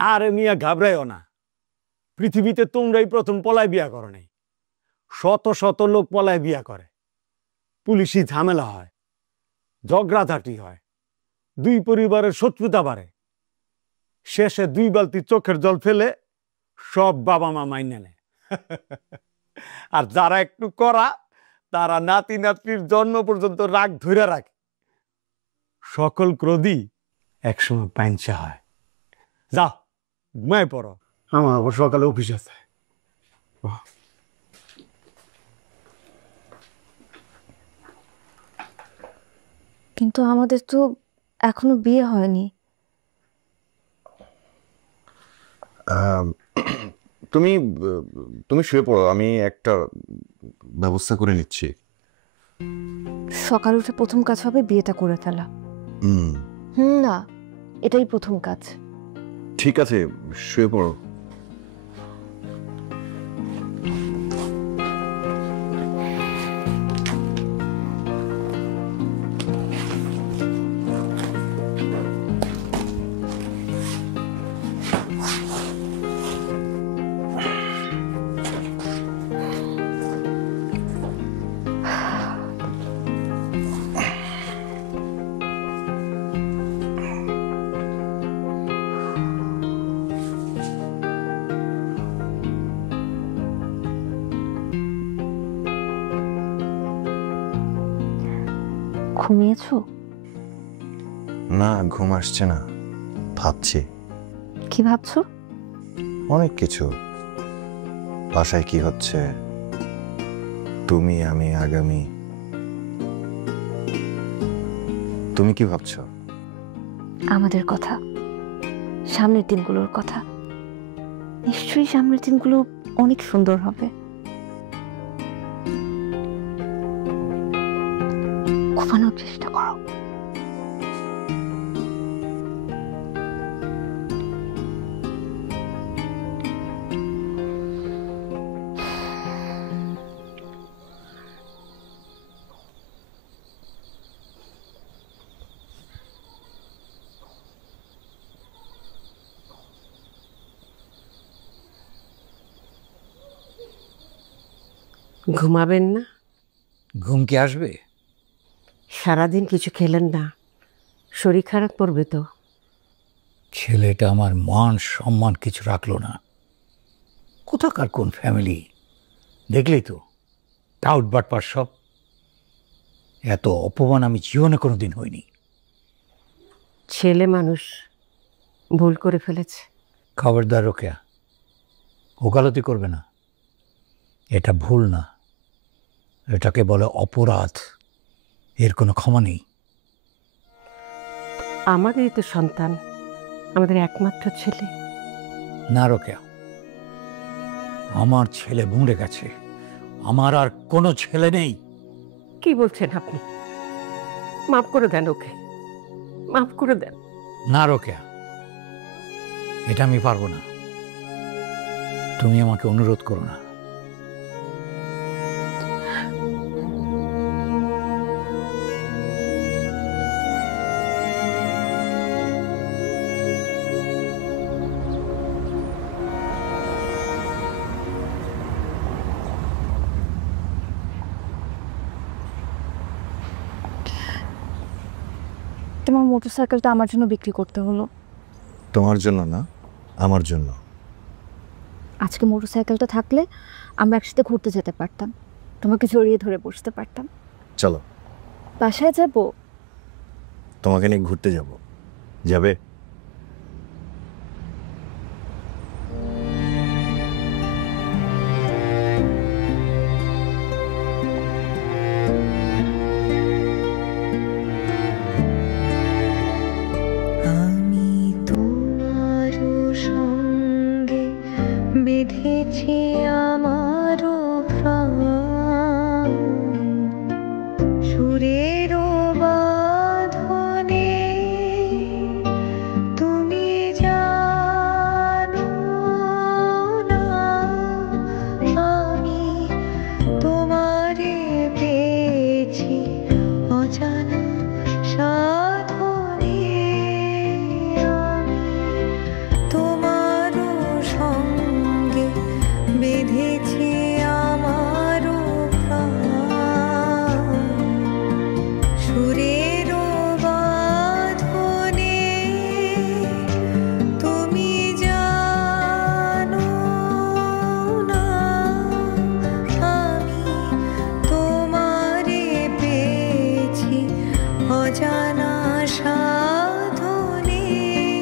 আরে মিয়া ঘাবড়াইও না, পৃথিবীতে তোমরাই প্রথম পলায় বিয়া করো নাই। শত শত লোক পলায় বিয়া করে, পুলিশি ঝামেলা হয়, ঝগড়াঝাটি হয়, দুই পরিবারের শত্রুতা বাড়ে, শেষে 2 বালতি চোখের জল ফেলে সব বাবা মা মাইনে নেয়। আর যারা একটু করা, তারা নাতি নাতনির জন্ম পর্যন্ত রাগ ধরে রাখে। সকল ক্রোধই একসময় পাইনসা হয়। যাও ঘুমায় পড়ো, আমার আবার সকালে অফিস আছে। কিন্তু আমাদের তো এখনো বিয়ে হয়নি। তুমি তুমি শুয়ে পড়ো, আমি একটা ব্যবস্থা করে নিচ্ছি। সকাল উঠে প্রথম কাজ হবে বিয়েটা করে ফেলা। না, এটাই প্রথম কাজ। ঠিক আছে, শুয়ে পড়ো। ঘুমিয়েছো? না, ঘুম আসছে না, ভাবছি। কি ভাবছো? অনেক কিছু। বাসায় কি হচ্ছে, তুমি, আমি, আগামী। তুমি কি ভাবছো? আমাদের কথা, সামনের দিনগুলোর কথা। নিশ্চয়ই সামনের দিনগুলো অনেক সুন্দর হবে। ঘুমানোর চেষ্টা করো। ঘুমাবেন না? ঘুম কি আসবে? সারাদিন কিছু খেলেন না, শরীর খারাপ করবে তো। ছেলেটা আমার মান সম্মান কিছু রাখলো না। কোথাকার কোন ফ্যামিলি দেখলেই তো, টাউট বাটপার সব। এত অপমান আমি জীবনে কোনোদিন হইনি। ছেলে মানুষ, ভুল করে ফেলেছে। খবরদার রোকেয়া, ওকালতি করবে না। এটা ভুল না, এটাকে বলে অপরাধ। এর কোনো ক্ষমা নেই। আমাদেরই তো সন্তান, আমাদের একমাত্র ছেলে। না রোকেয়া, আমার ছেলে মরে গেছে, আমার আর কোনো ছেলে নেই। কি বলছেন আপনি? মাফ করে দেন ওকে, মাফ করে দেন। না রোকেয়া, এটা আমি পারবো না। তুমি আমাকে অনুরোধ করো না। তোমার মোটরসাইকেলটা আমার জন্য বিক্রি করতে হলো। তোমার জন্য না, আমার জন্য। আজকে মোটরসাইকেলটা থাকলে আমরা একসাথে ঘুরতে যেতে পারতাম, তোমাকে জড়িয়ে ধরে বসতে পারতাম। চলো বাসায় যাব। তোমাকে নিয়ে ঘুরতে যাব। যাবে?